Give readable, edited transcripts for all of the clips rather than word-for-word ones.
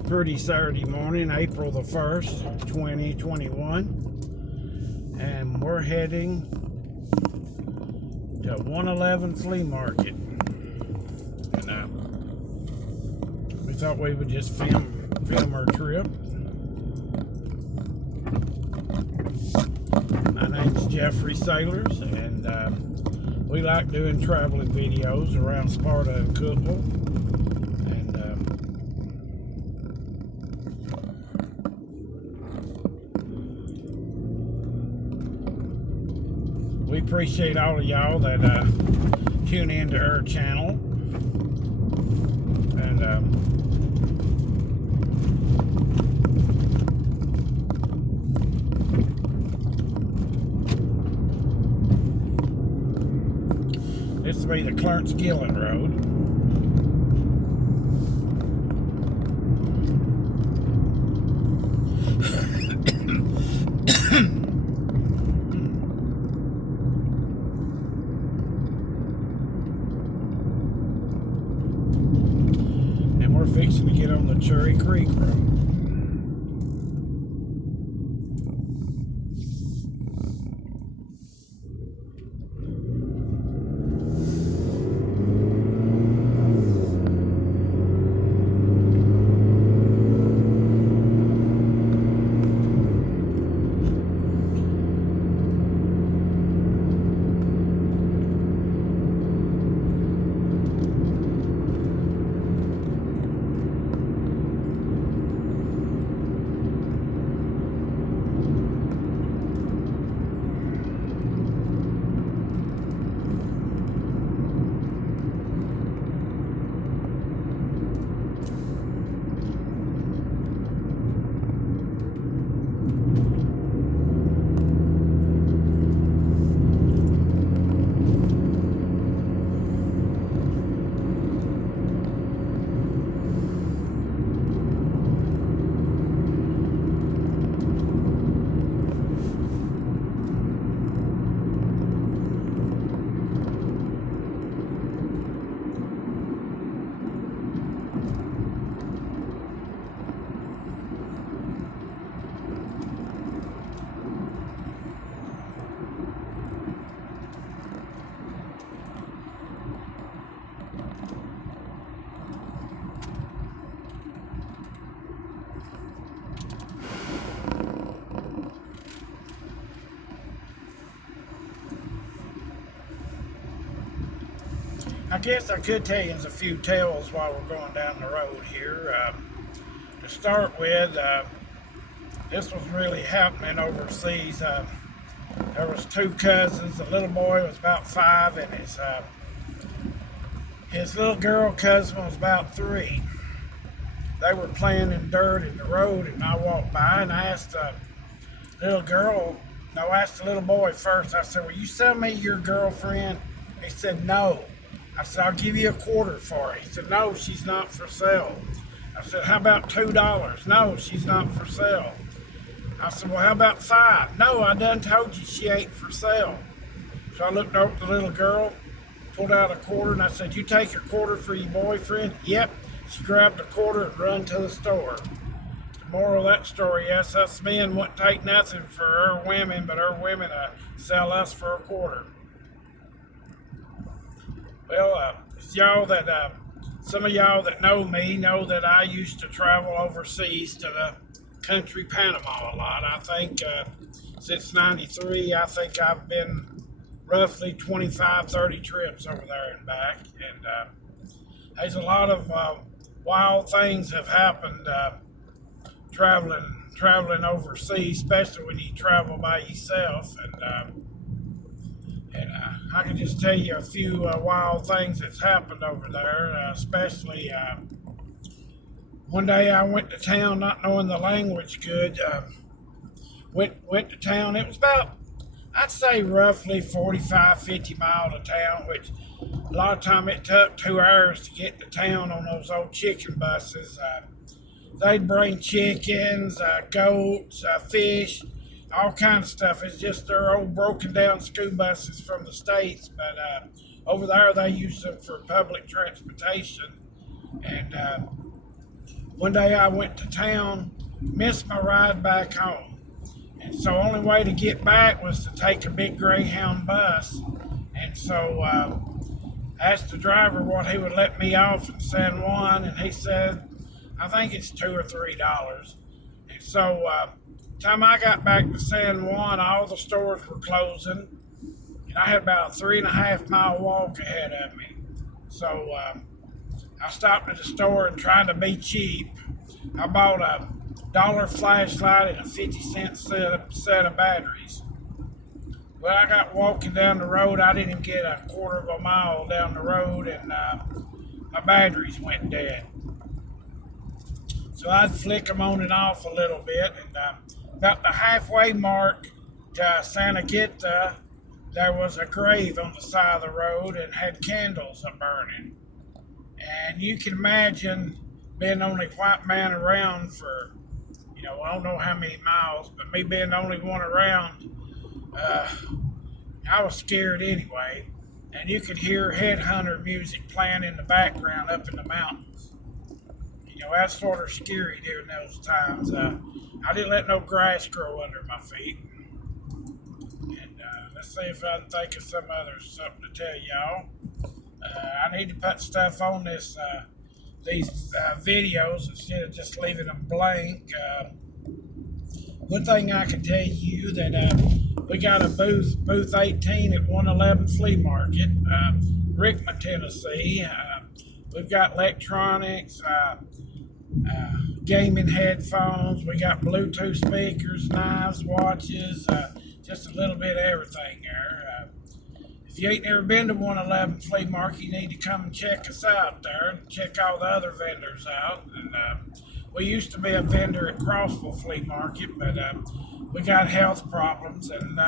a pretty Saturday morning, April the 1st, 2021, and we're heading to 111 Flea Market. And we thought we would just film our trip. My name's Jeffrey Sailors, and we like doing traveling videos around Sparta and Cookville. We appreciate all of y'all that tune into our channel, and this will be the Clarence Gillen Road. We're fixing to get on the Cherry Creek Road. I guess I could tell you a few tales while we're going down the road here. To start with, this was really happening overseas. There was two cousins. The little boy was about 5, and his little girl cousin was about 3. They were playing in dirt in the road, and I walked by and I asked the little boy first. I said, "Will you sell me your girlfriend?" He said, "No." I said, "I'll give you a quarter for it." He said, "No, she's not for sale." I said, "How about $2? "No, she's not for sale." I said, "Well, how about 5? "No, I done told you she ain't for sale." So I looked over at the little girl, pulled out a quarter, and I said, "You take your quarter for your boyfriend?" "Yep." She grabbed a quarter and run to the store. The moral of that story, yes, us men wouldn't take nothing for our women, but our women sell us for a quarter. Well, some of y'all that know me know that I used to travel overseas to the country Panama a lot. I think since '93, I think I've been roughly 25, 30 trips over there and back. And there's a lot of wild things have happened traveling overseas, especially when you travel by yourself. And I can just tell you a few wild things that's happened over there, especially one day I went to town not knowing the language good. Went to town. It was about, I'd say roughly 45, 50 miles to town, which a lot of time it took 2 hours to get to town on those old chicken buses. They'd bring chickens, goats, fish, all kinds of stuff. It's just their old broken down school buses from the States, but over there they use them for public transportation. And one day I went to town, missed my ride back home. And so only way to get back was to take a big Greyhound bus. And so asked the driver what he would let me off in San Juan, and he said, I think it's $2 or $3. And so time I got back to San Juan, all the stores were closing, and I had about a 3.5 mile walk ahead of me. So I stopped at the store and trying to be cheap. I bought a dollar flashlight and a 50-cent set of batteries. Well, I got walking down the road. I didn't get a quarter of a mile down the road, and my batteries went dead. So I'd flick them on and off a little bit, and about the halfway mark to Santa Gita, there was a grave on the side of the road and had candles a burning. And you can imagine being the only white man around for, I don't know how many miles, but me being the only one around, I was scared anyway. And you could hear headhunter music playing in the background up in the mountains. That's sort of scary during those times. I didn't let no grass grow under my feet. And let's see if I can think of something to tell y'all. I need to put stuff on these videos instead of just leaving them blank. One thing I can tell you that we got a booth 18 at 111 Flea Market, Rickman, Tennessee. We've got electronics, gaming headphones. We got Bluetooth speakers, knives, watches, just a little bit of everything there. If you ain't never been to 111 Flea Market, you need to come and check us out there and check all the other vendors out. And we used to be a vendor at Crossville Flea Market, but we got health problems and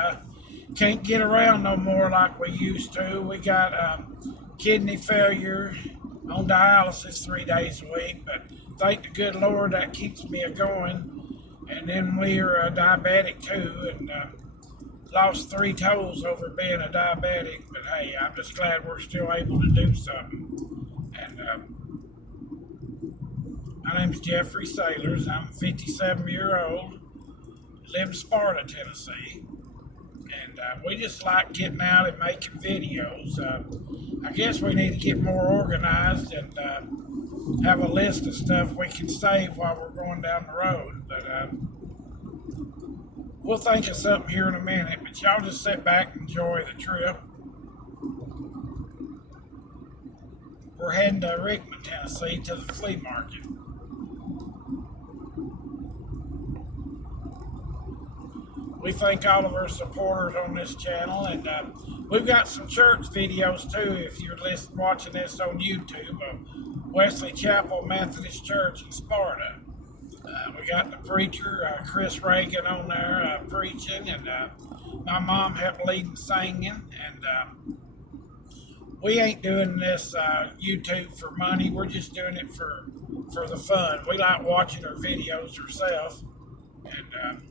can't get around no more like we used to. We got kidney failure, on dialysis 3 days a week, but thank the good Lord that keeps me going. And then we're diabetic too, and lost 3 toes over being a diabetic, but hey, I'm just glad we're still able to do something. And my name's Jeffrey Sailors. I'm 57-year-old, live in Sparta, Tennessee, and we just like getting out and making videos. I guess we need to get more organized and have a list of stuff we can save while we're going down the road, but we'll think of something here in a minute, but y'all just sit back and enjoy the trip. We're heading to Rickman, Tennessee to the flea market. We thank all of our supporters on this channel, and we've got some church videos too if you're watching this on YouTube. Wesley Chapel Methodist Church in Sparta. We got the preacher, Chris Reagan, on there preaching, and my mom helped lead and singing. And we ain't doing this YouTube for money. We're just doing it for the fun. We like watching our videos ourselves, and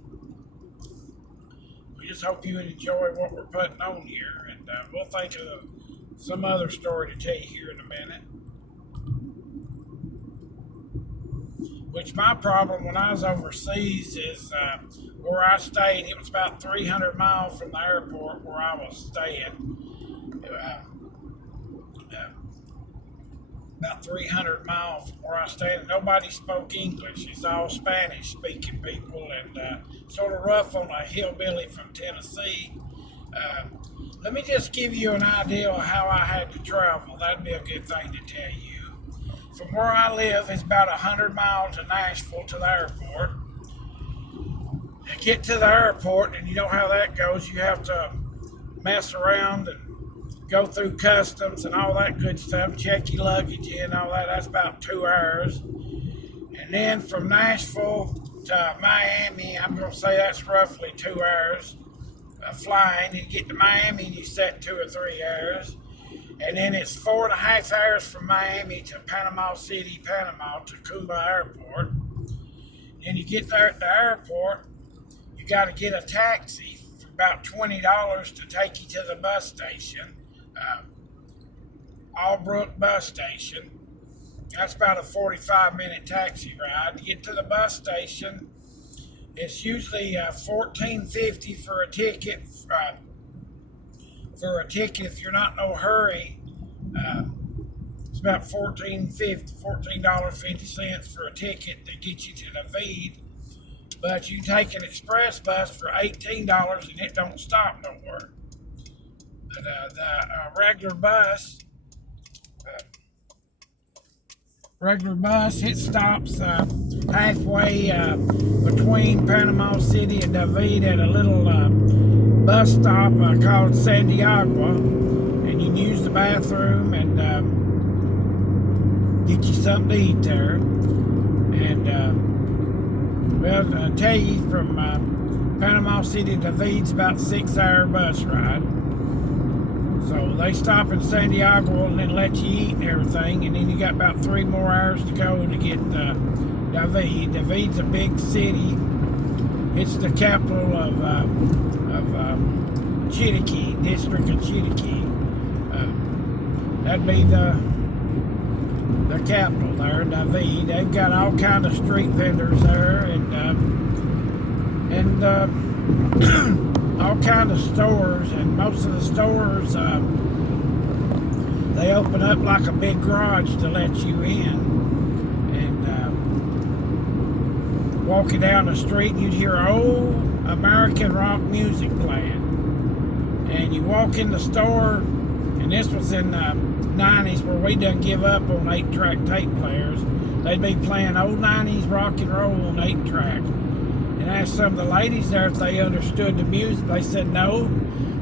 we just hope you enjoy what we're putting on here. And we'll think of some other story to tell you here in a minute. Which my problem when I was overseas is where I stayed, it was about 300 miles from the airport where I was staying. About 300 miles from where I stayed, and nobody spoke English. It's all Spanish-speaking people, and sort of rough on a hillbilly from Tennessee. Let me just give you an idea of how I had to travel. That'd be a good thing to tell you. From where I live, it's about 100 miles to Nashville to the airport. To get to the airport, and you know how that goes, you have to mess around and go through customs and all that good stuff, check your luggage in, all that. That's about 2 hours. And then from Nashville to Miami, I'm going to say that's roughly 2 hours flying. You get to Miami and you set 2 or 3 hours. And then it's 4.5 hours from Miami to Panama City, Panama, to Cuba Airport. And you get there at the airport, you got to get a taxi for about $20 to take you to the bus station, Albrook bus station. That's about a 45-minute taxi ride. To get to the bus station, it's usually $14.50 for a ticket. For a ticket, if you're not in no hurry, uh, it's about $14.50 for a ticket to get you to David. But you take an express bus for $18 and it don't stop nowhere. But the regular bus, it stops halfway between Panama City and David at a little bus stop called Santiago, and you can use the bathroom and get you something to eat there. And well, I tell you, from Panama City to David's about a 6-hour bus ride. So they stop in Santiago and then let you eat and everything, and then you got about 3 more hours to go to get David. David's a big city. It's the capital of Chiriquí, district of Chiriquí. That'd be the capital there, David. They've got all kind of street vendors there, and all kind of stores, and most of the stores they open up like a big garage to let you in. And walking down the street, you'd hear old American rock music playing, and you walk in the store, and this was in the 90s where we done give up on 8-track tape players. They'd be playing old 90s rock and roll on 8-track. And I asked some of the ladies there if they understood the music. They said no,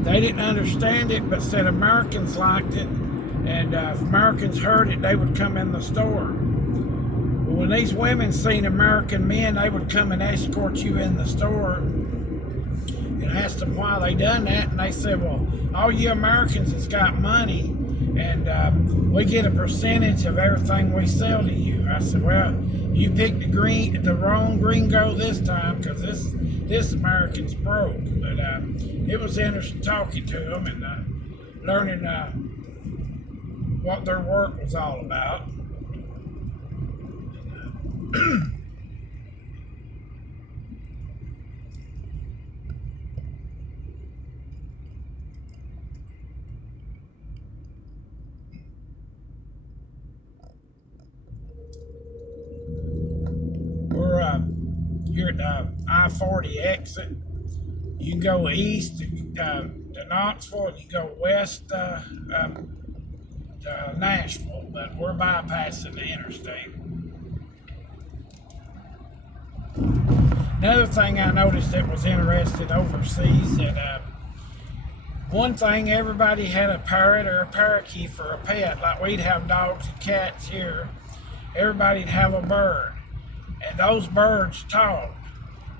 they didn't understand it, but said Americans liked it, and if Americans heard it, they would come in the store. But when these women seen American men, they would come and escort you in the store, and asked them why they done that, and they said, well, all you Americans has got money, and we get a percentage of everything we sell to you. I said, well, you picked the wrong gringo this time, because this American's broke. But it was interesting talking to them and learning what their work was all about. And, you're at the I-40 exit. You can go east to Knoxville, and you go west to Nashville, but we're bypassing the interstate. Another thing I noticed that was interesting overseas, that one thing, everybody had a parrot or a parakeet for a pet. Like we'd have dogs and cats here, everybody'd have a bird. And those birds talked.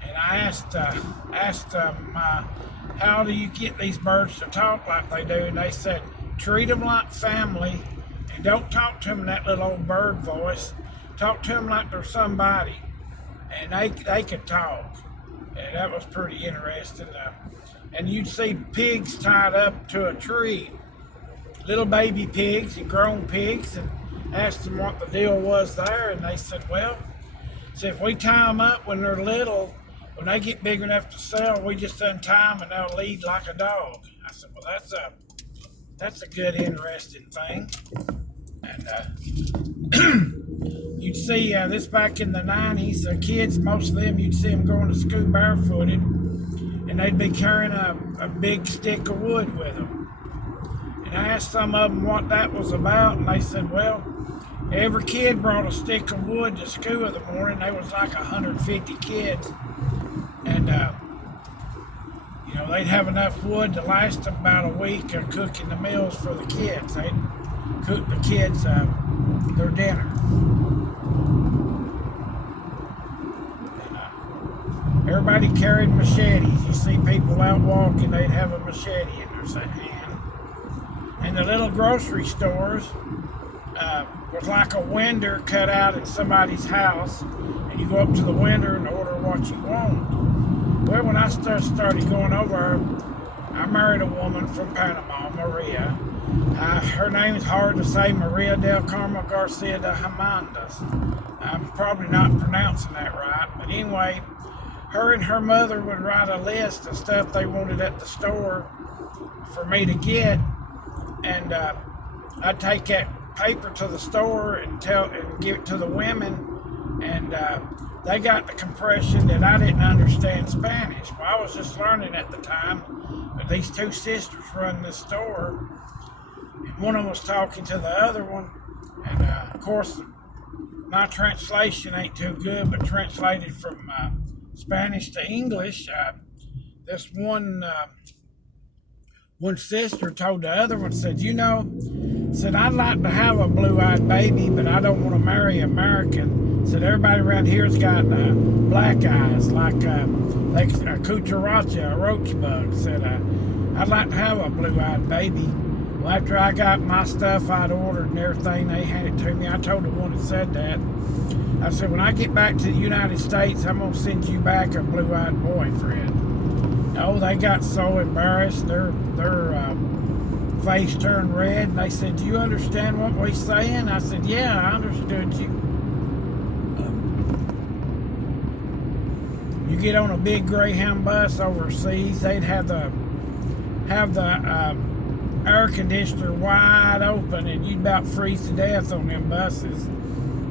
And I asked them, how do you get these birds to talk like they do? And they said, treat them like family, and don't talk to them in that little old bird voice. Talk to them like they're somebody. And they could talk. And that was pretty interesting. And you'd see pigs tied up to a tree, little baby pigs and grown pigs, and asked them what the deal was there. And they said, well, so if we tie them up when they're little, when they get big enough to sell, we just untie them and they'll lead like a dog. I said, well, that's a good, interesting thing. And you'd see this back in the 90s, the kids, most of them, you'd see them going to school barefooted, and they'd be carrying a big stick of wood with them. And I asked some of them what that was about, and they said, well, every kid brought a stick of wood to school in the morning. There was like 150 kids. And, they'd have enough wood to last them about a week of cooking the meals for the kids. They'd cook the kids their dinner. And, everybody carried machetes. You see people out walking, they'd have a machete in their hand. And the little grocery stores, was like a window cut out in somebody's house, and you go up to the window and order what you want. Well, when I started going over, I married a woman from Panama, Maria, Her name is hard to say, Maria del Carmen Garcia de Hernandez. I'm probably not pronouncing that right, but anyway, her and her mother would write a list of stuff they wanted at the store for me to get, and I'd take that paper to the store and give it to the women, and they got the impression that I didn't understand Spanish. Well, I was just learning at the time, but these two sisters run this store, and one of them was talking to the other one, and of course, my translation ain't too good, but translated from Spanish to English, this one sister told the other one, said, said, I'd like to have a blue-eyed baby, but I don't want to marry an American. Said, everybody around here's got black eyes, like a cucaracha, a roach bug. Said, I'd like to have a blue-eyed baby. Well, after I got my stuff I'd ordered and everything, they handed it to me. I told the one that said that, I said, when I get back to the United States, I'm going to send you back a blue-eyed boyfriend. Oh, they got so embarrassed. Their face turned red, and they said, do you understand what we're saying? I said, yeah, I understood you. You get on a big Greyhound bus overseas, they'd have the air conditioner wide open, and you'd about freeze to death on them buses.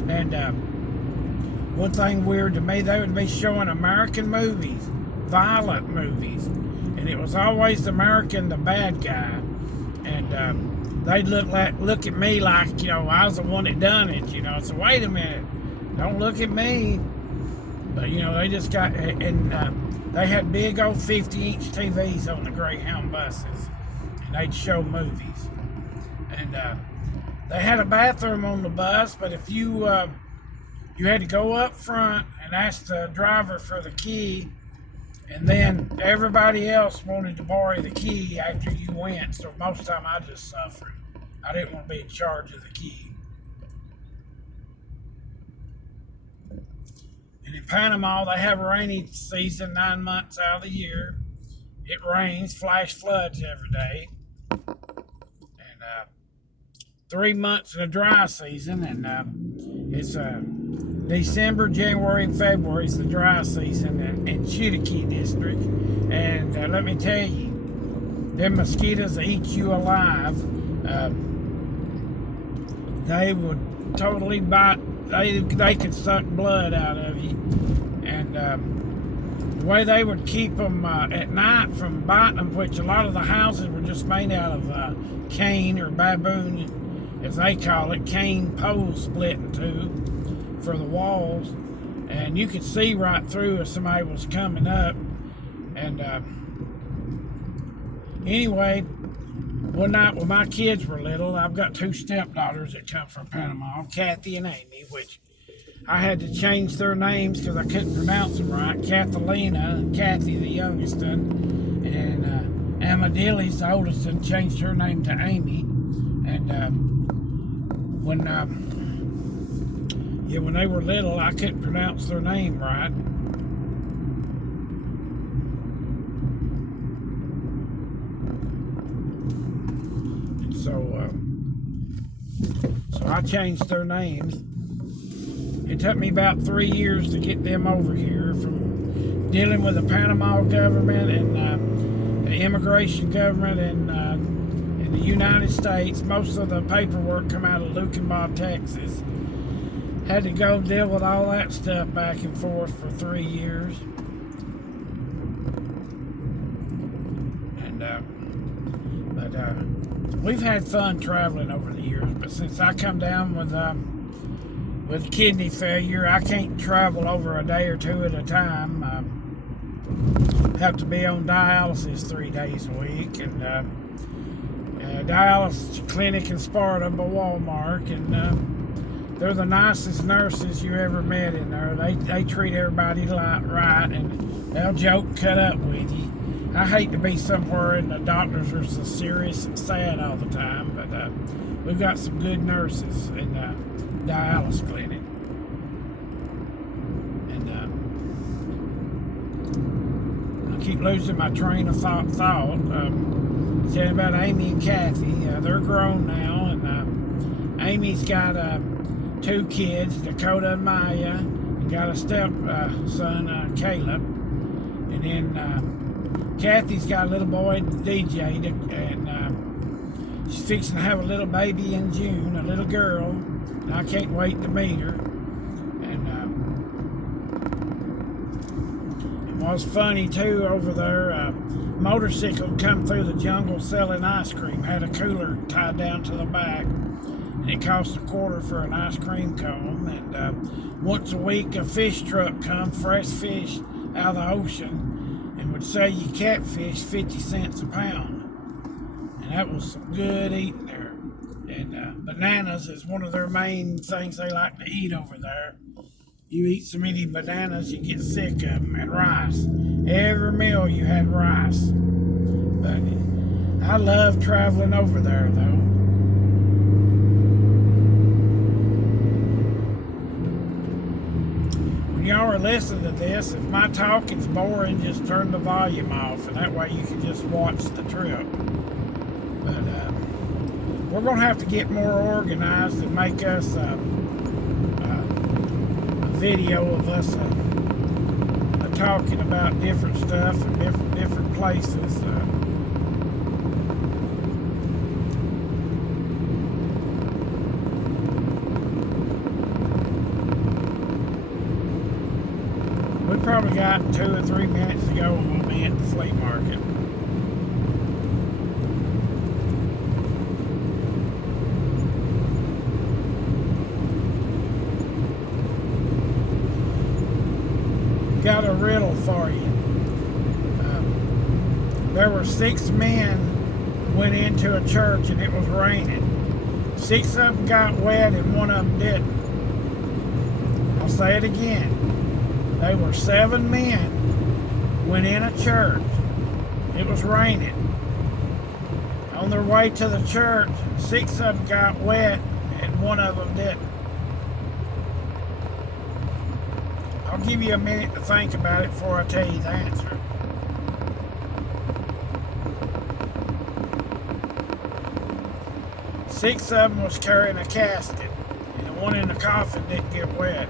And one thing weird to me, they would be showing American movies, violent movies, and it was always the American, the bad guy. And they'd look at me like, I was the one that done it, So wait a minute, don't look at me. But they just got, and they had big old 50-inch TVs on the Greyhound buses, and they'd show movies. And they had a bathroom on the bus, but if you had to go up front and ask the driver for the key, and then everybody else wanted to borrow the key after you went, so most of the time I just suffered. I didn't want to be in charge of the key. And in Panama, they have a rainy season 9 months out of the year. It rains, flash floods every day. And 3 months in a dry season, and it's December, January, and February is the dry season in Chiriquí district. And let me tell you, them mosquitoes eat you alive. They would totally bite. They could suck blood out of you. And the way they would keep them at night from biting them, which a lot of the houses were just made out of cane or baboon, as they call it, cane poles split in two for the walls, and you could see right through if somebody was coming up. And anyway, one night when my kids were little, I've got two stepdaughters that come from Panama, Kathy and Amy, which I had to change their names because I couldn't pronounce them right. Kathalina, Kathy, the youngest one, and Amadili's the oldest one, changed her name to Amy. And when they were little, I couldn't pronounce their name right. And so I changed their names. It took me about 3 years to get them over here, from dealing with the Panama government and the immigration government in the United States. Most of the paperwork come out of Lukenbaugh, Texas. Had to go deal with all that stuff back and forth for 3 years. And we've had fun traveling over the years, but since I come down with kidney failure, I can't travel over a day or two at a time. Have to be on dialysis 3 days a week, and dialysis clinic in Sparta by Walmart, and they're the nicest nurses you ever met in there. They treat everybody right, and they'll joke and cut up with you. I hate to be somewhere and the doctors are so serious and sad all the time, but we've got some good nurses in the dialysis clinic. And I keep losing my train of thought. Said about Amy and Kathy. They're grown now, and Amy's got 2 kids, Dakota and Maya, and got a step son, Caleb. And then Kathy's got a little boy, DJ, and she's fixing to have a little baby in June, a little girl. And I can't wait to meet her. And it was funny too over there. Motorcycle come through the jungle selling ice cream. Had a cooler tied down to the back. And it cost $0.25 for an ice cream cone. And once a week, a fish truck come, fresh fish out of the ocean, and would sell you catfish 50 cents a pound. And that was some good eating there. And bananas is one of their main things they like to eat over there. You eat so many bananas, you get sick of them. And rice. Every meal you had rice. But I love traveling over there, though. When y'all are listening to this, if my talking's boring, just turn the volume off, and that way you can just watch the trip. But we're going to have to get more organized and make us a video of us talking about different stuff and different places. We probably got 2 or 3 minutes to go and we'll be at the flea market. Got a riddle for you. There were 6 men went into a church and it was raining. 6 of them got wet and 1 of them didn't. I'll say it again. There were 7 men went in a church. It was raining. On their way to the church, 6 of them got wet and 1 of them didn't. I'll give you a minute to think about it before I tell you the answer. Six of them was carrying a casket, and the one in the coffin didn't get wet.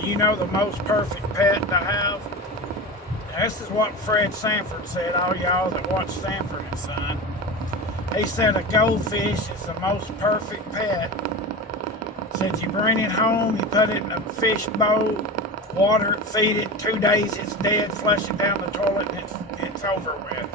You know the most perfect pet to have? This is what Fred Sanford said, all y'all that watch Sanford and Son. He said a goldfish is the most perfect pet. Said you bring it home, you put it in a fish bowl, water it, feed it, 2 days it's dead, flush it down the toilet, and it's over with.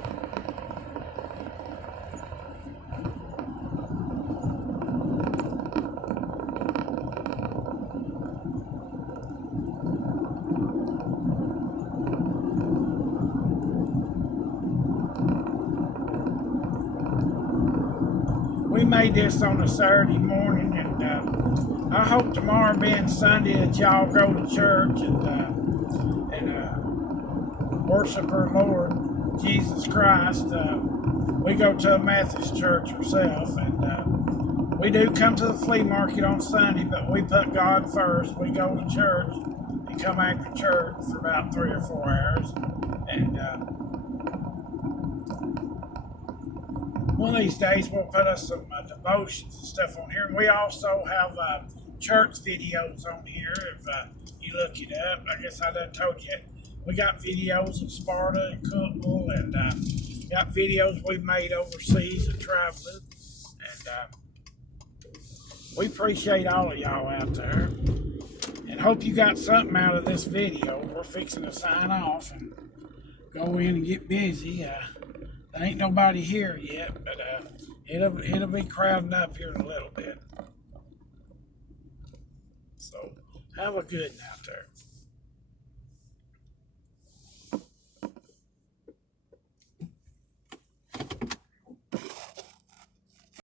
We made this on a Saturday morning, and I hope tomorrow being Sunday that y'all go to church and worship our Lord Jesus Christ. We go to a Methodist church ourselves, and we do come to the flea market on Sunday, but we put God first. We go to church and come after church for about 3 or 4 hours, and one of these days we'll put us some devotions and stuff on here. And we also have church videos on here if you look it up. I guess I done told you. We got videos of Sparta and Cookville, and got videos we've made overseas and traveling. And we appreciate all of y'all out there. And hope you got something out of this video. We're fixing to sign off and go in and get busy. There ain't nobody here yet, but it'll be crowding up here in a little bit. So have a good night out there.